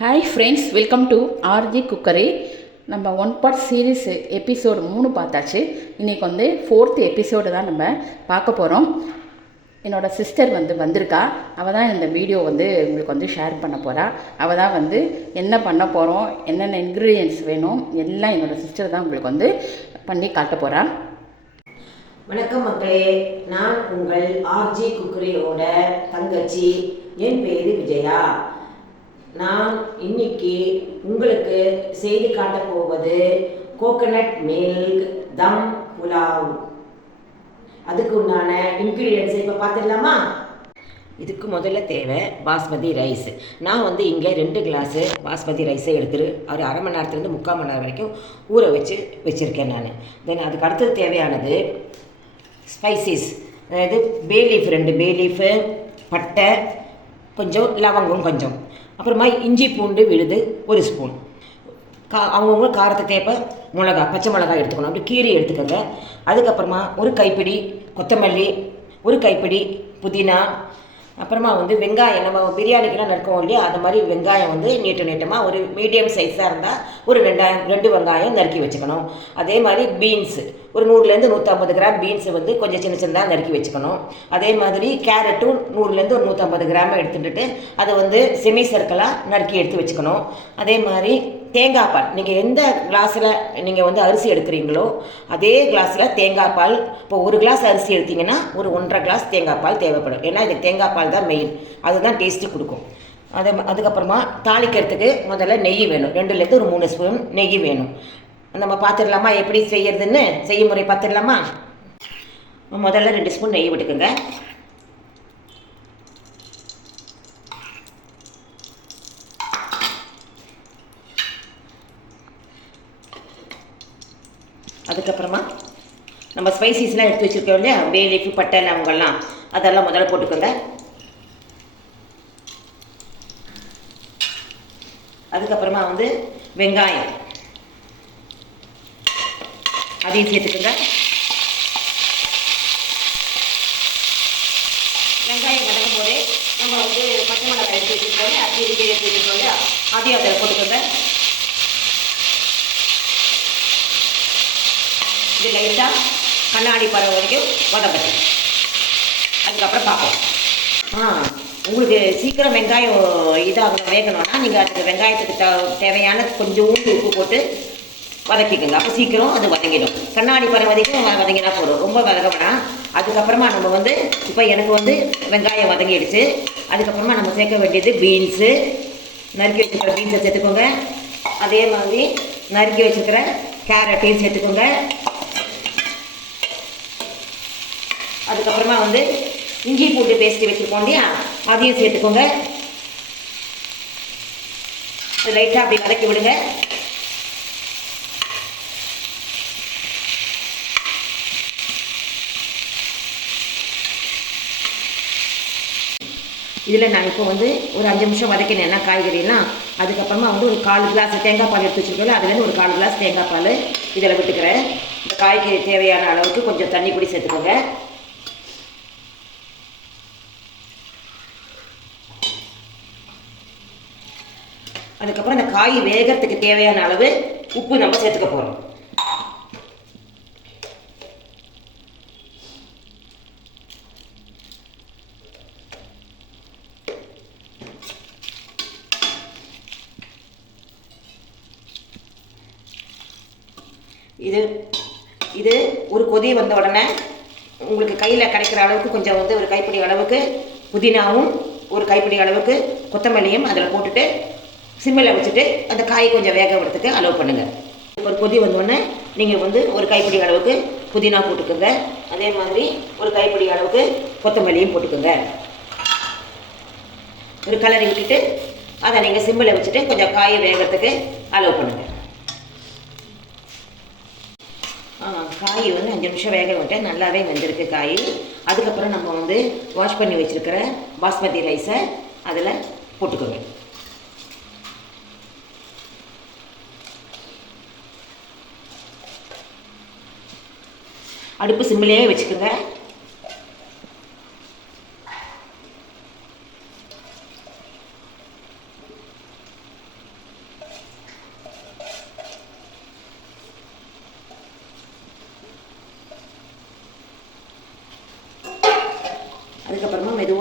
Hi friends, welcome to RG cookery. நம்ம one part series episode 3 பார்த்தாச்சு. இன்றைக்கி வந்து 4th எபிசோடு தான் நம்ம பார்க்க போகிறோம். என்னோடய சிஸ்டர் வந்திருக்கா. அவள் தான் இந்த வீடியோ உங்களுக்கு ஷேர் பண்ண போகிறா. அவள் தான் என்ன பண்ண போகிறோம், என்னென்ன இன்க்ரீடியன்ட்ஸ் வேணும் எல்லாம் என்னோடய சிஸ்டர் தான் உங்களுக்கு பண்ணி காட்ட போகிறா. வணக்கம் மக்களே, நான் உங்கள் ஆர்ஜி குக்கரியோட தங்கச்சி. என் பேர் விஜயா. நான் இன்னைக்கு உங்களுக்கு செய்து காட்டப் போவது கோகனட் மில்க் தம் புலாவ். அதுக்கு உண்டான இன்க்ரீடியன்ட்ஸ் இப்போ பார்த்துடலாமா? இதுக்கு முதல்ல தேவை பாஸ்மதி ரைஸ். நான் இங்கே 2 கிளாஸு பாஸ்மதி ரைஸை எடுத்துரு ஒரு அரை மணி நேரத்துலேருந்து 3/4 மணி நேரம் வரைக்கும் ஊற வச்சுருக்கேன் நான். தென் அதுக்கு அடுத்தது தேவையானது ஸ்பைசஸ், அதாவது பே லீஃப் 2 பே லீஃபு, பட்டை கொஞ்சம், லவங்கம் கொஞ்சம், அப்புறமா இஞ்சி பூண்டு விழுது 1 ஸ்பூன். அவங்கவுங்க காரத்துக்கு தேவை மிளகா, பச்சை மிளகாய் எடுத்துக்கணும். அப்படி கீரை எடுத்துக்கோங்க. அதுக்கப்புறமா ஒரு கைப்பிடி கொத்தமல்லி, ஒரு கைப்பிடி புதினா, அப்புறமா வெங்காயம், நம்ம பிரியாணிக்கெல்லாம் நறுக்குவோம் இல்லையா, அது மாதிரி வெங்காயம் நீட்டமாக ஒரு மீடியம் சைஸாக இருந்தால் ஒரு 2 வெங்காயம் நறுக்கி வச்சுக்கணும். அதே மாதிரி பீன்ஸு ஒரு 100லேருந்து 150 கிராம் பீன்ஸு கொஞ்சம் சின்னதாக நறுக்கி வச்சுக்கணும். அதே மாதிரி கேரட்டும் 100லேருந்து ஒரு 150 கிராம் எடுத்துகிட்டு அதை செமி சர்க்கிளாக நறுக்கி எடுத்து வச்சுக்கணும். அதே மாதிரி தேங்காய் பால், நீங்கள் எந்த கிளாஸில் நீங்கள் அரிசி எடுக்கிறீங்களோ அதே கிளாஸில் தேங்காய் பால். இப்போ 1 கிளாஸ் அரிசி எடுத்திங்கன்னா ஒரு 1.5 கிளாஸ் தேங்காய் பால் தேவைப்படும். ஏன்னா இது தேங்காய் பால் தான் மெயின், அதுதான் டேஸ்ட்டு கொடுக்கும். அதுக்கப்புறமா தாளிக்கிறதுக்கு முதல்ல நெய் வேணும். 2லேருந்து ஒரு 3 ஸ்பூன் நெய் வேணும். நம்ம பார்த்துடலாமா எப்படி செய்யறதுன்னு? செய்முறை பார்த்துடலாமா? முதல்ல 2 ஸ்பூன் நெய் விட்டுக்குங்க. அதுக்கப்புறமா நம்ம ஸ்பைசஸ்லாம் எடுத்து வச்சுருக்கோம் இல்லையா, பே லீஃப், பட்டை, லவங்கெல்லாம், அதெல்லாம் முதல்ல போட்டுக்கோங்க. அதுக்கப்புறமா வெங்காயம் அதையும் சேர்த்துக்கோங்க. வெங்காயம் வதங்கும் போதே நம்ம பச்சை மிளகாய் எடுத்து வச்சுருக்கோம், அரிசி எடுத்து வச்சுருக்கோம் இல்லையா, அதையும் அதில் போட்டுக்கோங்க. இது லைட்டாக கண்ணாடி பருவம் வரைக்கும் வதங்கட்டும். அதுக்கப்புறம் பார்ப்போம். உங்களுக்கு சீக்கிரம் வெங்காயம் இதாகணும், வேகணும்னா நீங்கள் அதுக்கு வெங்காயத்துக்கு தேவையான கொஞ்சோண்டு உப்பு போட்டு வதக்கிக்கோங்க. அப்போ சீக்கிரம் அது வதங்கிடும். கண்ணாடி பருவம் வரைக்கும் வதங்கினா போதும், ரொம்ப வதங்கணும்னா. அதுக்கப்புறமா நம்ம இப்போ எனக்கு வெங்காயம் வதங்கிடுச்சு. அதுக்கப்புறமா நம்ம சேர்க்க வேண்டியது பீன்ஸு, நறுக்கி வச்சுக்கிற பீன்ஸை சேர்த்துக்கோங்க. அதே மாதிரி நறுக்கி வச்சுக்கிற கேரட்டையும் சேர்த்துக்கோங்க. அதுக்கப்புறமா இஞ்சி பூண்டு பேஸ்ட்டு வச்சுருக்கோம் இல்லையா, அதையும் சேர்த்துக்கோங்க. லைட்டாக அப்படி வதக்கி விடுங்க. இதில் நான் இப்போ ஒரு 5 நிமிஷம் வதக்கினேன்னா காய்கறிலாம். அதுக்கப்புறமா ஒரு 1/4 கிளாஸ் தேங்காய் பால் எடுத்து வச்சுருக்கோம்ல, அதுலேருந்து ஒரு 1/4 கிளாஸ் தேங்காய் பால் இதில் விட்டுக்கிறேன். இந்த காய்கறி தேவையான அளவுக்கு கொஞ்சம் தண்ணி கூட சேர்த்துக்கோங்க. அதுக்கப்புறம் இந்த காய் வேகிறதுக்கு தேவையான அளவு உப்பு நம்ம சேர்த்துக்க போகிறோம். இது ஒரு கொதி வந்த உடனே உங்களுக்கு கையில் கிடைக்கிற அளவுக்கு கொஞ்சம் ஒரு கைப்பிடி அளவுக்கு புதினாவும், ஒரு கைப்பிடி அளவுக்கு கொத்தமல்லியும் அதில் போட்டுட்டு சிம்மில் வச்சுட்டு அந்த காய் கொஞ்சம் வேக விடுறதுக்கு அலோவ் பண்ணுங்கள். ஒரு கொதி வந்தோடனே நீங்கள் ஒரு கைப்பிடி அளவுக்கு புதினா போட்டுக்கோங்க. அதே மாதிரி ஒரு கைப்பிடி அளவுக்கு கொத்தமல்லியும் போட்டுக்கோங்க. ஒரு கலரி விட்டுட்டு அதை நீங்கள் சிம்மில் வச்சுட்டு கொஞ்சம் காயை வேகிறதுக்கு அலோவ் பண்ணுங்கள். காய் 5 நிமிஷம் வேக விட்டேன், நல்லாவே வெந்திருக்கு காய். அதுக்கப்புறம் நம்ம வாஷ் பண்ணி வச்சுருக்கிற பாஸ்மதி ரைஸை அதில் போட்டுக்கோங்க. அடுப்பு சிம்மிலேயே வச்சுக்கோங்க.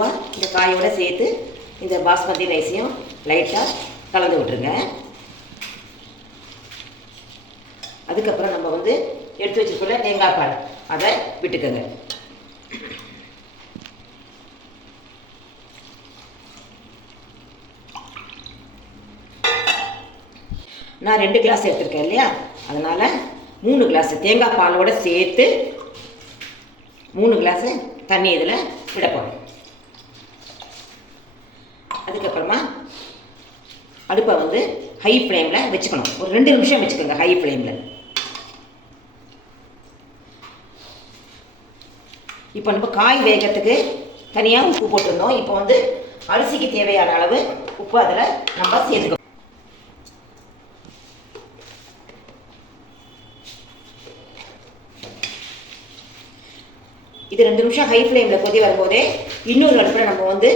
மெதுவாக இந்த காயோடு சேர்த்து இந்த பாஸ்மதி ரைஸையும் லைட்டாக கலந்து விட்டுருங்க. அதுக்கப்புறம் நம்ம வந்து எடுத்து வச்சுருக்கோம்ல தேங்காய் பால், அதை விட்டுக்கோங்க. நான் 2 கிளாஸ் எடுத்துருக்கேன் இல்லையா, அதனால் 3 கிளாஸ் தேங்காய் பாலோடு சேர்த்து 3 கிளாஸு தண்ணி இதில் விட போகிறேன். அதுக்கப்புறமா அடுப்பை வந்து ஹை ஃப்ளேமில் வச்சுக்கணும். ஒரு 2 நிமிஷம் வச்சுக்கோங்க ஹை ஃப்ளேமில். இப்போ நம்ம காய் வேகத்துக்கு தனியாக உப்பு போட்டிருந்தோம். இப்போ வந்து அரிசிக்கு தேவையான அளவு உப்பு அதில் நம்ம சேர்த்துக்கணும். இது 2 நிமிஷம் ஹை ஃப்ளேமில் கொதி வரும்போதே இன்னொரு அடுப்பில் நம்ம வந்து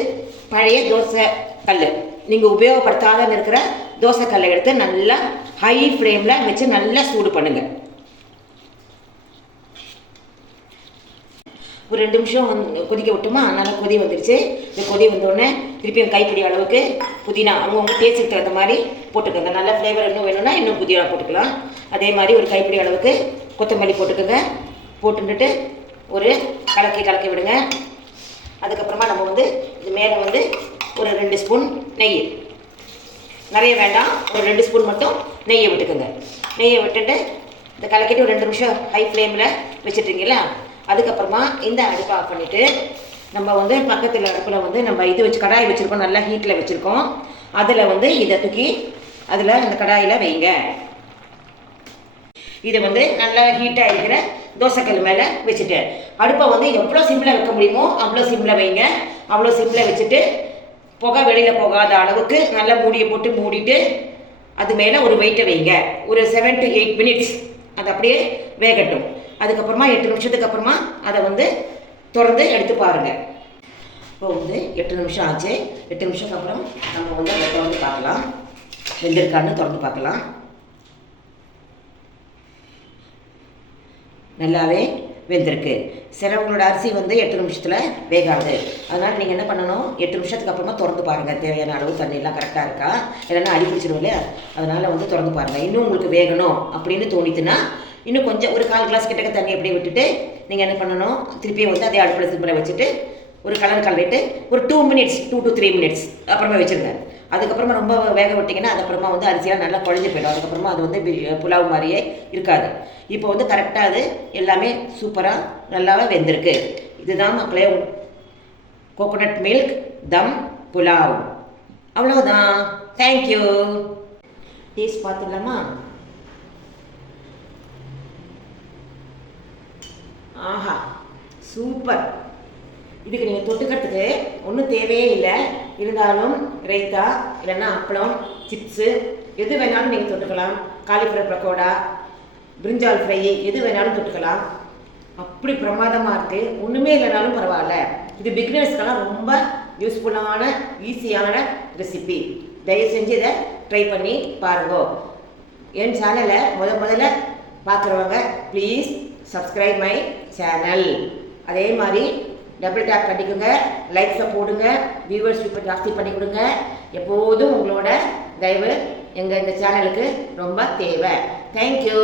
பழைய தோசை கல், நீங்கள் உபயோகப்படுத்தாத இருக்கிற தோசை கல்லை எடுத்து நல்லா ஹை ஃப்ளேமில் வச்சு நல்லா சூடு பண்ணுங்கள். ஒரு 2 நிமிஷம் கொதிக்க விட்டுமா, நல்லா கொதி வந்துடுச்சு. இந்த கொதி வந்தோடனே திருப்பியும் கைப்பிடி அளவுக்கு புதினா அவங்கவுங்க டேஸ்ட்டுக்கு தகுந்த மாதிரி போட்டுக்கோங்க. நல்ல ஃப்ளேவர் இன்னும் வேணும்னா இன்னும் புதினா போட்டுக்கலாம். அதே மாதிரி ஒரு கைப்பிடி அளவுக்கு கொத்தமல்லி போட்டுக்கோங்க. போட்டுட்டு ஒரு கலக்கி விடுங்க. அதுக்கப்புறமா நம்ம வந்து இது மேலே வந்து ஒரு 2 ஸ்பூன் நெய், நிறைய வேண்டாம், ஒரு 2 ஸ்பூன் மட்டும் நெய்யை விட்டுக்கோங்க. நெய்யை விட்டுட்டு இந்த கலக்கிட்டு ஒரு 2 நிமிஷம் ஹை ஃப்ளேமில் வச்சுட்ருங்களா. அதுக்கப்புறமா இந்த அடுப்பை ஆஃப் பண்ணிவிட்டு நம்ம வந்து பக்கத்தில் அடுப்பில் வந்து நம்ம இது வச்சு கடாய் வச்சுருக்கோம், நல்லா ஹீட்டில் வச்சுருக்கோம். அதில் வந்து இதை தூக்கி அதில் அந்த கடாயில் வைங்க. இதை வந்து நல்லா ஹீட்டாக இருக்கிற தோசைக்கல் மேலே வச்சுட்டு அடுப்பை வந்து எவ்வளோ சிம்மில் வைக்க முடியுமோ அவ்வளோ சிம்மில் வைங்க. அவ்வளோ சிம்மில் வச்சுட்டு புகை வெளியில் போகாத அளவுக்கு நல்லா மூடியை போட்டு மூடிட்டு அது மேலே ஒரு வெயிட்டை வைங்க. ஒரு 7 to 8 மினிட்ஸ் அது அப்படியே வேகட்டும். அதுக்கப்புறமா 8 நிமிஷத்துக்கு அப்புறமா அதை வந்து திறந்து எடுத்து பாருங்கள். இப்போ வந்து 8 நிமிஷம் ஆச்சு. 8 நிமிஷத்துக்கு அப்புறம் நம்ம வந்து அதை திறந்து பார்க்கலாம், வெந்திருக்கான்னு திறந்து பார்க்கலாம். நல்லாவே வெந்திருக்கு. சிலவங்களோட அரிசி வந்து 8 நிமிஷத்தில் வேகாது. அதனால் நீங்கள் என்ன பண்ணணும், 8 நிமிஷத்துக்கு அப்புறமா திறந்து பாருங்கள் தேவையான அளவு தண்ணியெல்லாம் கரெக்டாக இருக்கா, இல்லைன்னா அடி பிடிச்சிடும் இல்லையா. அதனால் வந்து திறந்து பாருங்கள். இன்னும் உங்களுக்கு வேகணும் அப்படின்னு தோணித்துன்னா இன்னும் கொஞ்சம் ஒரு 1/4 கிளாஸ் கிட்டக்க தண்ணி அப்படியே விட்டுட்டு நீங்கள் என்ன பண்ணணும், திருப்பியும் வந்து அதே அடுப்பில் சிம்பிளை வச்சுட்டு ஒரு கலரிட்டு ஒரு 2 மினிட்ஸ் 2 to 3 மினிட்ஸ் அப்புறமா வச்சுருங்க. அதுக்கப்புறமா ரொம்ப வேக விட்டிங்கன்னா அதுக்கப்புறமா வந்து அரிசியெல்லாம் நல்லா குழஞ்சி போயிடும். அதுக்கப்புறமா அது வந்து புலாவ் மாதிரியே இருக்காது. இப்போ வந்து கரெக்டாக அது எல்லாமே சூப்பராக நல்லாவே வெந்திருக்கு. இதுதான் மக்களே கோகோனட் மில்க் தம் புலாவ். அவ்வளோதான். தேங்க்யூ. டேஸ்ட் பார்த்துடலாமா? ஆஹா, சூப்பர். இதுக்கு நீங்கள் தொட்டுக்கிறதுக்கு ஒன்றும் தேவையே இல்லை. இருந்தாலும் ரைத்தா இல்லைன்னா அப்பளம், சிப்ஸு எது வேணாலும் நீங்கள் தொட்டுக்கலாம். காலிஃப்ளவர் பக்கோடா, பிரிஞ்சால் ஃப்ரை எது வேணாலும் தொட்டுக்கலாம். அப்படி பிரமாதமாக இருக்குது. ஒன்றுமே இல்லைனாலும் பரவாயில்ல. இது பிகினர்ஸ்க்கெல்லாம் ரொம்ப யூஸ்ஃபுல்லான ஈஸியான ரெசிபி. தயவு செஞ்சு இதை ட்ரை பண்ணி பாருங்க. என் சேனலை முதல்ல பார்க்குறவங்க ப்ளீஸ் சப்ஸ்கிரைப் மை சேனல். அதே மாதிரி டபுள் டேப் பண்ணிக்கோங்க, லைக்ஸை போடுங்க, வியூவர்ஸ் இப்போ ஜாஸ்தி பண்ணி கொடுங்க. எப்போதும் உங்களோட தயவு எங்கள் இந்த சேனலுக்கு ரொம்ப தேவை. தேங்க்யூ.